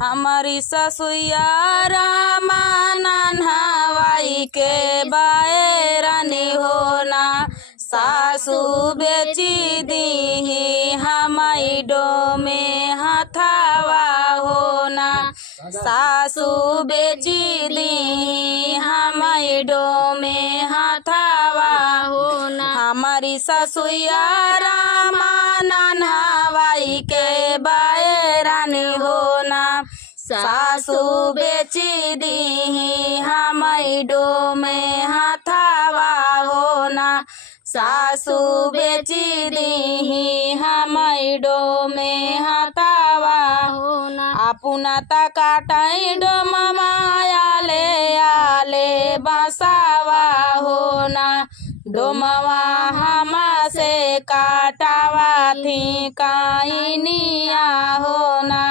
हमारी ससुया रामा नन्हवाई के बायरानी होना सासू बेची दी हमारी डो में हथावा होना सासू बेची दी हमारी डो में हथावा होना हमारी ससुया रामा नन्हवाई के बायरानी होना सासू बेची दी हमारी डो में हथावा होना सासू बेची दी हमारी डो में हथावा होना अपना तकाटाई डो ममायाले आले बसावा होना डोमवा हमा से काटावा थी काइनिया होना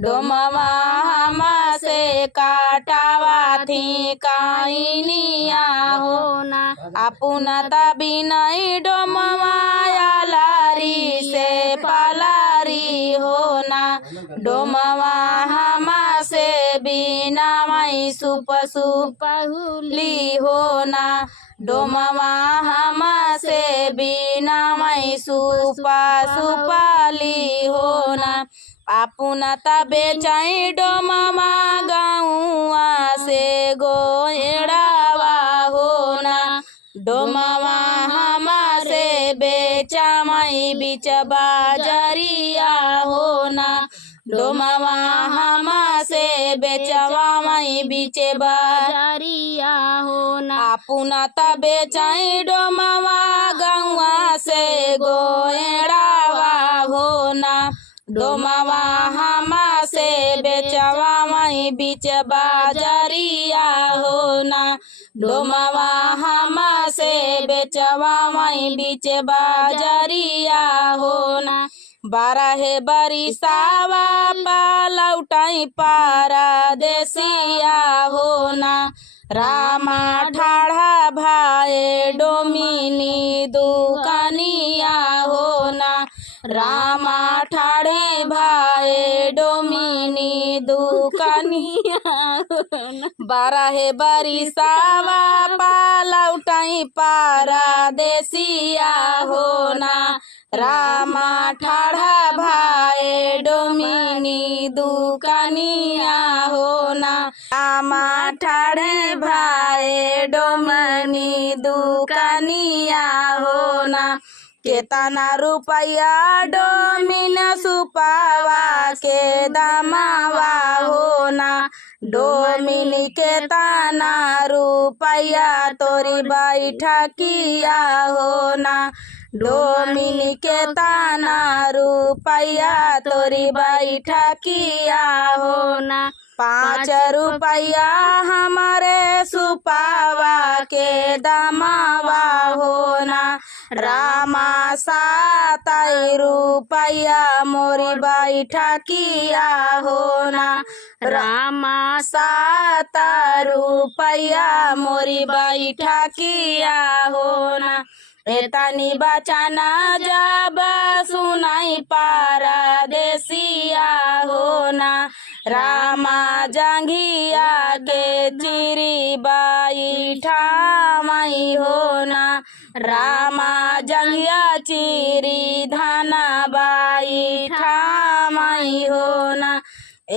डोमवा हमा से काटावा थी काइनिया होना अपना तभी नहीं डोमवा लारी से पलारी होना डोमवा हमा से बिना मई सुपसुपहुली होना डोमवा हमा से बिना मई सुपा सुपाली होना अपना तबे चाई डोमवा गाँवा से गोएड़ावा होना डोमवा हमा से बेचा मई बीच बाजरिया होना डोमवा हमा से बेचवा मई बीच बाजरिया होना अपना तबे चाई डोमवा गाँवा से गोएड़ावा होना डोमवा हमा से बेचवा मई बीच बाजरिया होना डोमवा हमा से बेचवा मई बीच बाजरिया होना बारह बरिसावा पालौटाई पारा देसिया होना रामा ठाढ़ा भाई डोमिनी दुकानिया होना रामा ठाढ़े भाई डोमिनी दुकानिया बारह बरिसावा पालौटाई पारा देसिया होना रामा ठाढ़ा भाई डोमिनी दुकानिया होना रामा ठाढ़े भाई डोमिनी दुकानिया होना केतना रुपया डोमिन सुपावा के दमावा होना डोमिन केतना रुपया तोरी बैठकिया होना डोमिन केतना रुपया तोरी बैठकिया होना 5 रुपया हमारे सुपावा के दमावा होना रामा 7 रुपया मोरी बैठकिया होना रामा 7 रुपया मोरी बैठकिया होना एतनी बचाना जब सुनाई पारा देसिया होना रामा जंघिया के चिरी बैठा मई होना रामा जंघिया चिरी धाना बैठा मई होना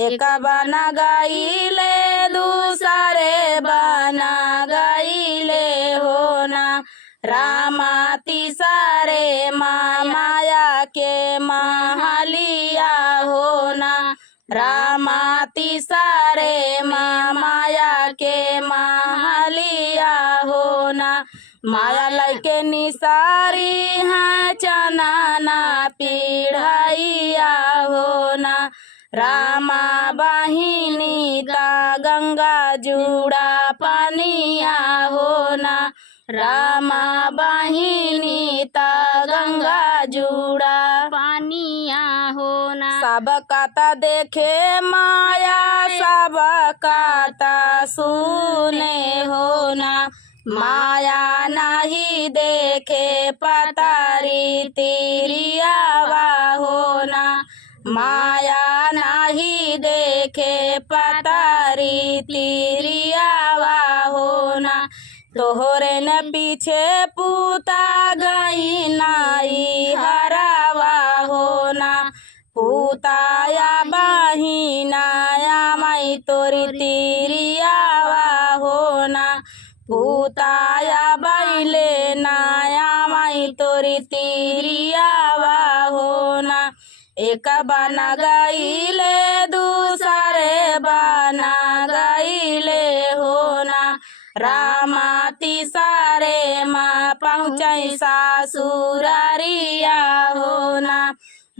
एक बना गईले दूसरे बना गईले होना रामा तीसरे माया के महलिया होना रामा तीसरे माया के महलिया होना माया लगे निसारी है चनाना पीढ़ैया होना रामा बहिनी का गंगा जुड़ा पनिया होना रामा बहिनी ता गंगा जुड़ा पानिया होना सब काता देखे माया सब काता सुने होना माया नहीं देखे पतारी तिरियावा होना माया नाही देखे पतारी तिरियावा होना तोहरे न पीछे पूता गई नाई हरावा होना पूताया बहिनाया माई तोरी तिरियावा होना पूताया बैले नाया माई तोरी तिरियावा होना एक बना गईले दूसरे बना गईले होना रामा तिसारे माँ पहुँचई सासुरारिया होना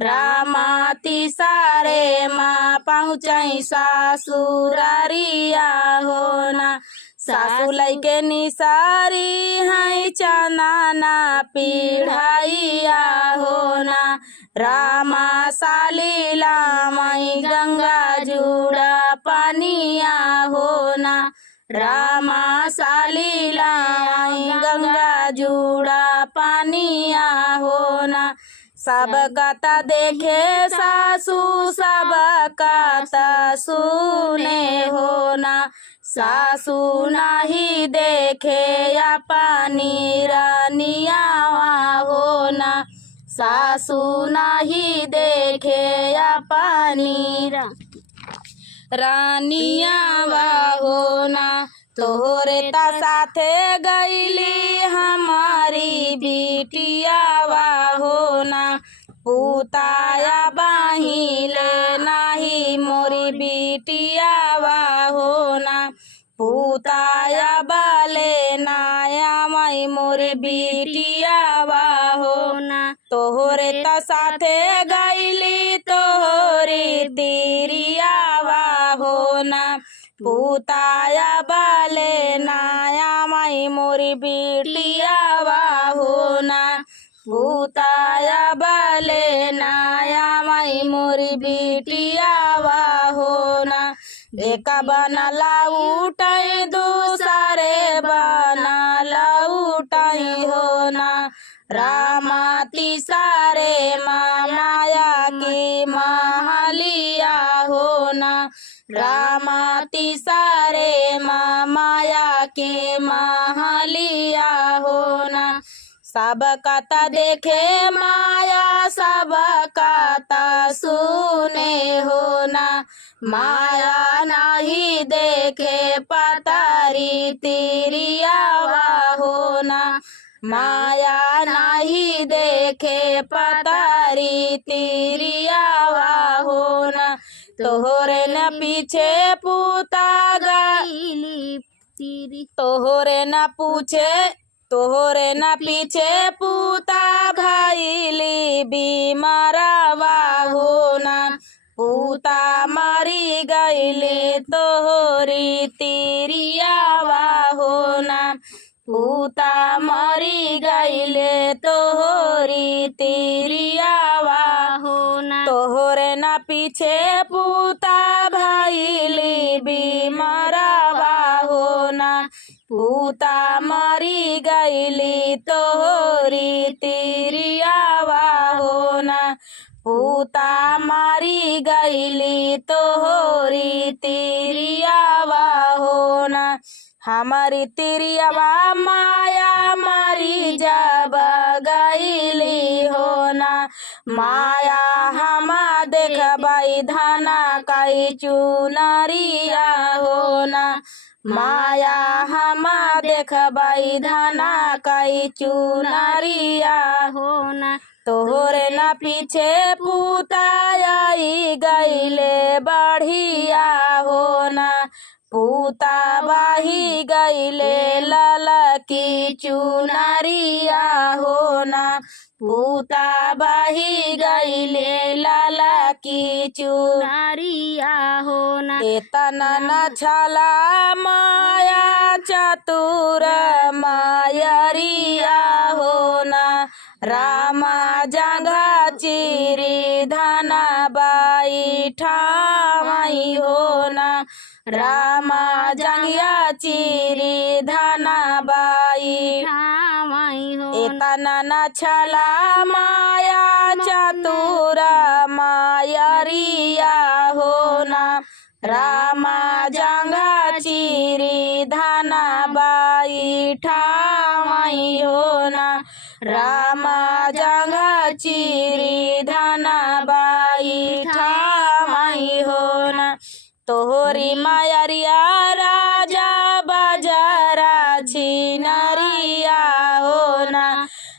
रामा तिसारे माँ पहुँचई सासुरारिया होना सासु लैके निसारी है चनाना पीढ़ाइया होना रामा सालीला मई गंगा जुड़ा पानिया होना रामा सालीला मई गंगा जुड़ा पानिया होना सब कथा देखे सासू सब कथा सुने होना सासू नहीं देखे या पानी रानियावा होना सासू नहीं देखे या पानी रानियावा होना तोहरे ता साथे गईली हमारी बिटियावा होना पूताया बाहिले नाही मोरी बिटियावा होना पूताया बाले नाया माई मोरी बिटियावा होना तोहरे ता साथे गईली तोहरी तिरियावा होना पूताया बाले नाया माई मोरी बिटियावा होना पूताया बाले नाया माई मोरी बिटियावा होना एक बना लाउटाई दूसरे बना लाउटाई होना रामा तिसारे माया की महलिया होना रामा तिसारे माया के महलिया होना सब कथा देखे माया सब कथा सुने होना माया नहीं देखे पतारी तिरियावा होना माया नहीं देखे पतारी तिरियावा होना तोहरे न पीछे पूता गईली तोहरे न पूछे तोहरे न पीछे पूता भइली बीमारवा होना पूता मरी गईले तोहरी तिरियावा होना पूता मरी गईले तोहरी तिरियावा होना तोहरे न पीछे पूता भइली बीमारवा होना पूता मरी गईली तोहरी तिरियावा होना पूता मरी गईली तोहरी तिरियावा होना हमारी तिरियावा माया मरी जब गईली होना माया हमा देखबाई धाना काई चुनरिया होना माया हमा देखबाई धाना काई चुनरिया होना तोहरे न पीछे पूताई गईले बढ़िया होना पूता बाही गईले लाला की चुनरिया होना पूता बाही गईले लाला की चुनरिया होना एतना न छला माया चतुर मायरिया होना रामा जगह चिरी धना बाई ठाई होना रामा जंगिया चिरी धना बाई ठाई होना एतना न छला माया चतुर माया मायरिया हो ना रामा जांघा चिरी धाना बाई ठावाई हो ना रामा जांघा चिरी धाना बाई ठावाई हो ना तोहरी मायरिया राजा बाजाराची नरिया हो ना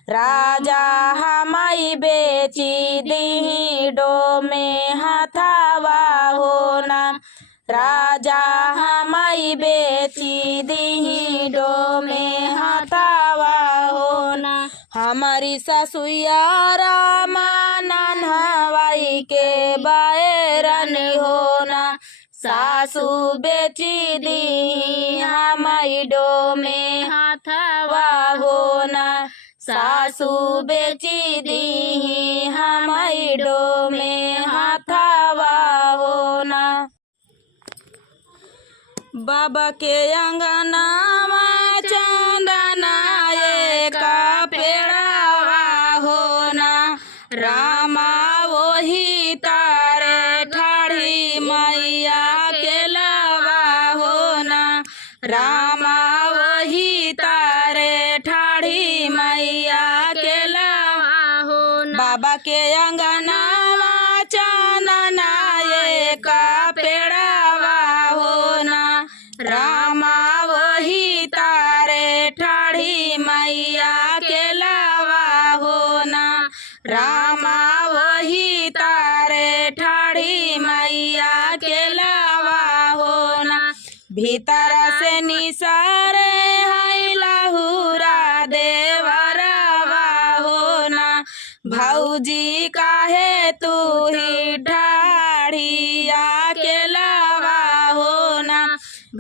राजा हमाई बेची दी डो में हाथावा हो ना राजा हमाई बेची दी डो में हाथावा हो ना हमारी ससुया रामा नन्हवाई के बायरन हो ना सासू बेची दी हमाई डो में हाथवा हो ना सासू बेची दी हमाई डो में हाथवा हो ना बाबा के अंगनावा चंदना का पेड़ावा हो ना रामा वही तारे ठाड़ी मैया के लवा हो ना रामा वही तारे ठाड़ी मैया के लवा हो ना बाबा के अंगनावा चंदना का पेड़ावा हो ना रामा वही तारे ठाड़ी मैया के लवा हो ना रामा वही तारे ठाड़ी मैया के लवा हो ना भीतर से निसारे है लहुरा देवरवा हो ना भौजी काहे तू ही ढाढ़िया के लवा हो ना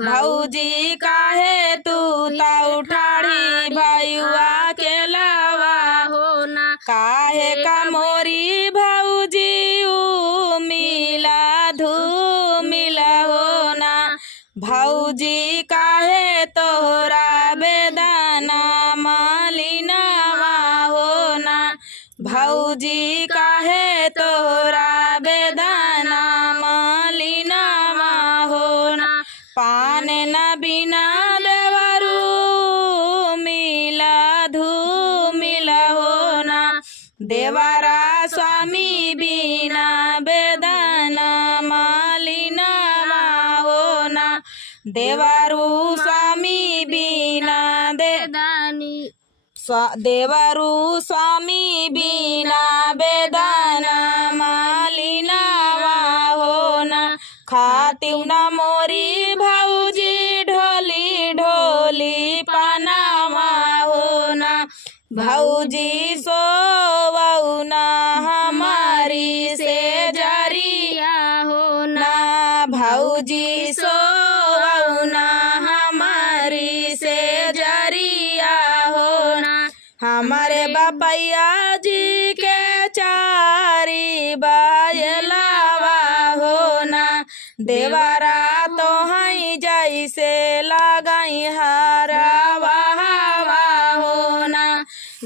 भौजी काहे तू ताऊ ठाड़ी भैया के लवा हो ना काहे का मोरी भौजी ऊ मिला धूमिला हो ना भौजी काहे तोहरा बेदाना मालिनवा हो ना भौजी काहे तोहरा बेदाना मालिनवा हो ना पान न बिना देवरू मिला धूमिला हो ना देवरा स्वामी बिना बेदाना मालिनवा हो ना देवरू स्वामी बिना देदानी देवरू स्वामी बिना बेदाना मालिनवा हो ना खातिव न मोरी भौजी ढोली ढोली पनावा हो ना भौजी सोवऊ ना हमारी से जरिया हो ना भौजी सोवऊ ना हमारी से जरिया हो ना हमारे बापैया जी के चारी बायलावा हो ना देवरा तो हई जैसे लगाई हरावा हो ना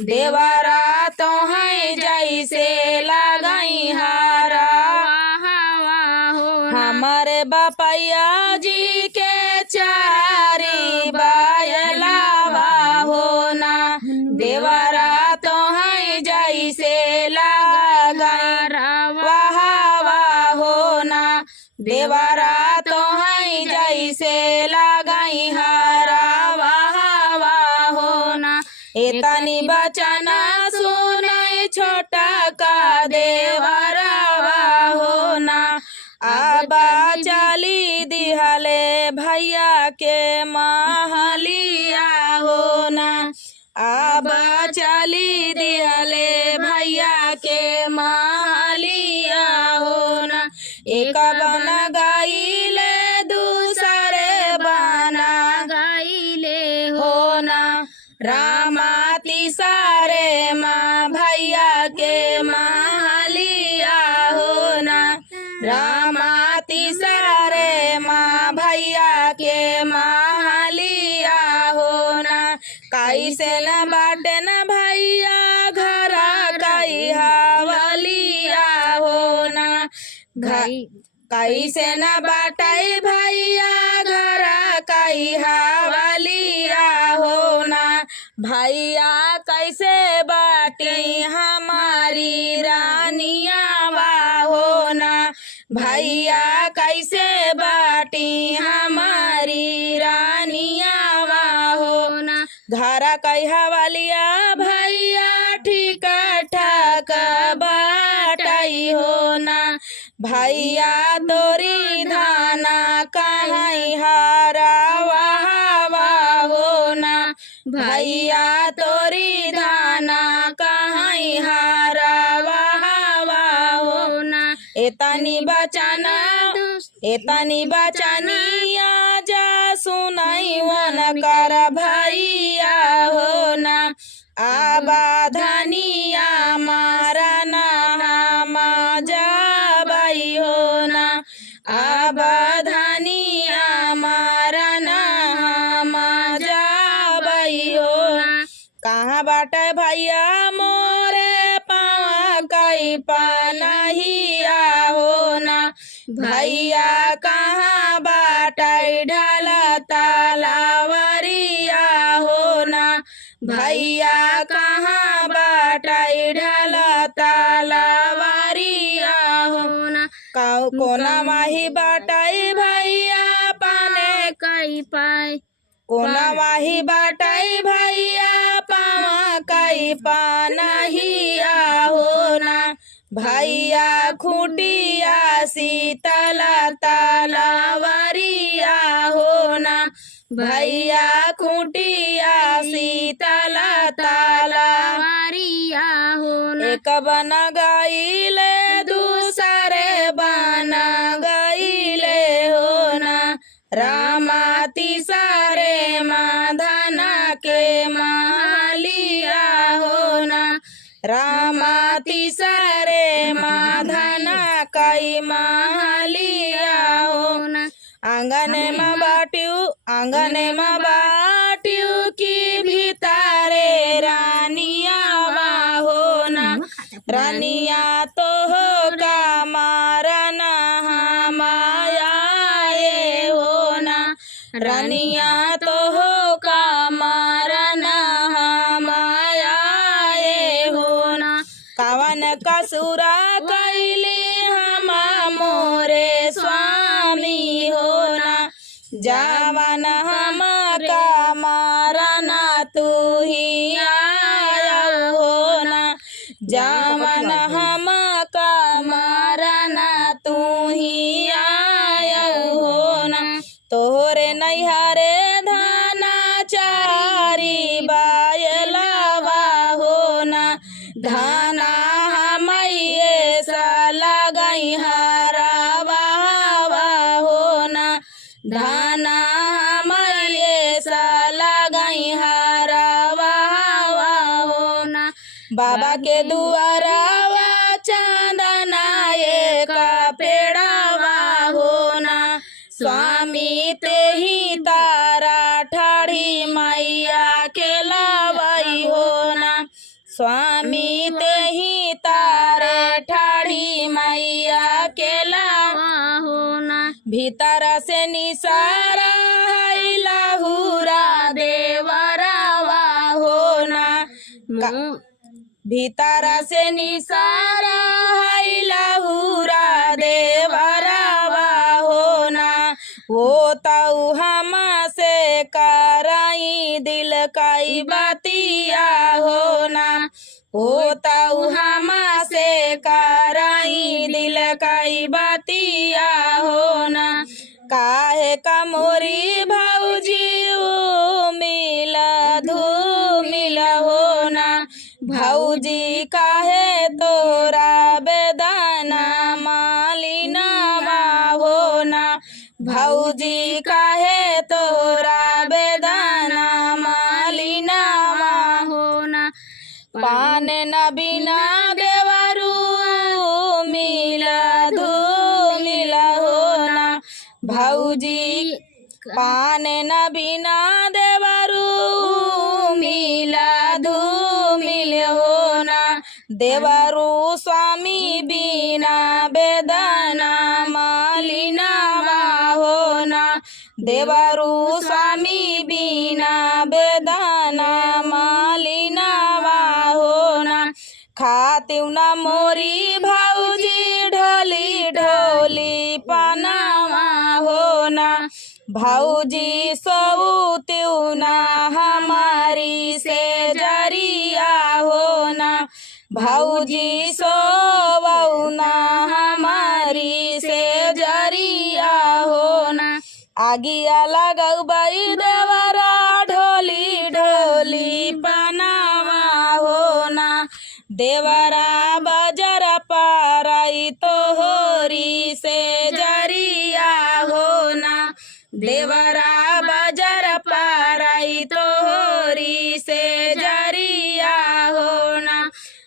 देवरा तो हई जैसे लगाई हरावा हो हमारे बापैया जी के चारी बायलावा हो ना देवरा तो हई जैसे लगावा हो ना देवरा तो हई जैसे लगाई हरावा हो ना एतनी बचना सुनई छोटा का देवरावा हो ना आबा चली दिहले भैया के महलिया हो ना आबा चली दिहले भैया के महलिया हो ना एक बना गाइले दूसरे बना गाइले हो ना रामा तिसारे माँ भैया के महलिया हो ना रामा तिसारे माँ भैया के महलिया हो ना कैसे न बाटे न भैया घर कई हवलिया हो ना कैसे न बाटाई भैया घर कई हवालिया हो ना। भैया कैसे बाटी हमारी रानिया हो ना। भैया कैसे बाटी हमारी रानिया हो ना। घर कई हवालिया भैया ठीक ठाक बाटाई हो ना। भैया तोरी धाना कहीं हारावा हो ना। भैया तोरी धाना कहीं हारावा हो ना। एतनी बचनिया जा सुनाई वन कर भैया हो ना। आबा धनिया मारा ना जबाई हो ना। आबा धनिया मारा ना जबाई हो ना। कहाँ बाटे भैया मोरे पाँव कई पनहिया हो ना। भैया कहाँ बाटे ढाला तालावरिया हो ना। भैया कहाँ बाटे ढाला तालावरिया हो ना। कोना माही बाटे भैया पाने कई पाए। कोना माही बाटे भैया पावा कई पानहिया हो ना। भैया खूटिया शीतला तालावरिया हो ना। भैया खूटिया शीतला तालावरिया हो ना। एक बन गईले दूसरे बन गईले हो ना। रामा तीसरे माधना के मालिया हो ना। रामा तीसरे माधना कई मालिया हो ना। आंगन में बाटियो की भीतरे रानिया हो ना। रानिया तो हो का मारना माया हो ना। रानिया तो हो का मारना माया हो ना। कवन कसुरा कैली हम मोरे स्वामी हो ना। जावन हम का मारना तू ही आया हो ना। जावन हम का मारना तू ही आया हो ना। तोहरे नैहरे धाना चारी बायलवा हो ना। धाना हमये सा लगई हरावा हो ना। धाना हमये सा लगई हरावा हो ना। बाबा के दुआरावा चंदना एक पेड़ावा हो ना। स्वामी ते ही तारा ठाड़ी मैया के लावाई हो ना। स्वामी ते ही तारा ठाड़ी मैया के लावा हो ना। भीतर से निसारा है लहुरा देवरावा हो ना। भीतर से निसारा है लहुरा देवरावा हो ना। वो तऊ हम से कराई दिल कई बतिया हो ना। वो तऊ हम से कराई दिल कई बतिया हो ना। काहे का मोरी भौजी मिल धूमिल हो ना। भौजी काहे तोरा बेदाना मालिना हो ना। भौजी काहे तोरा बेदाना मालिना हो ना। पान न बिना देवरू मिल धूमिल हो ना। भौजी पान न बिना देवरू मिल धूमिल हो ना। देवरु स्वामी बिना वेदना मलिनवा होना देवरु स्वामी बिना वेदना मलिनवा होना खातिउ न मोरी भौजी ढोली ढोली पनावा होना भौजी सौतिउ न हमारी से जरिया होना भौजी सोवना हमारी से जरिया होना आगिया लगौबई देवरा ढोली ढोली पनावा होना देवरा बजर पारई तोहरी से जरिया होना देवरा बजर पारई तोहरी से जरिया होना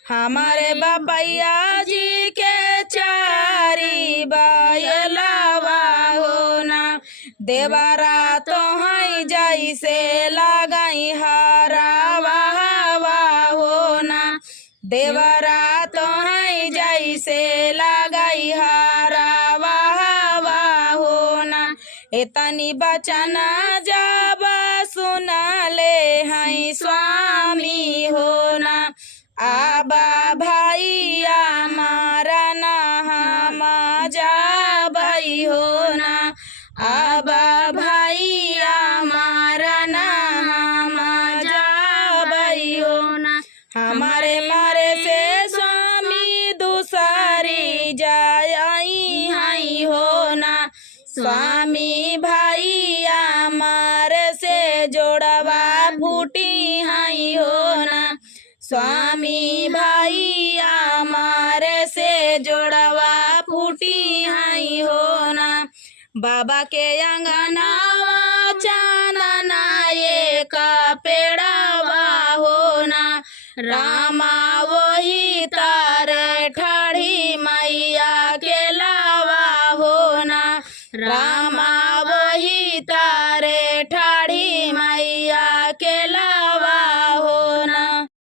हमारे बपैया जी के चारी बयलवा होना देवरा तोहई जैसे लगाई हरावा होना देवरा तोहई जैसे लगाई हरावा होना एतनी बचन जब सुनले हैं स्वामी होना आबा भैया मारा ना हम जाबई होना आबा भैया मारा ना हम जाबई होना हमारे मारे से स्वामी दूसरी जाई हई होना स्वामी भैया मारे से जोड़वा फूटी हई होना स्वामी भैया मारे से जोड़वा फूटी हई होना बाबा के अंगनावा चानना एक पेड़वा होना राम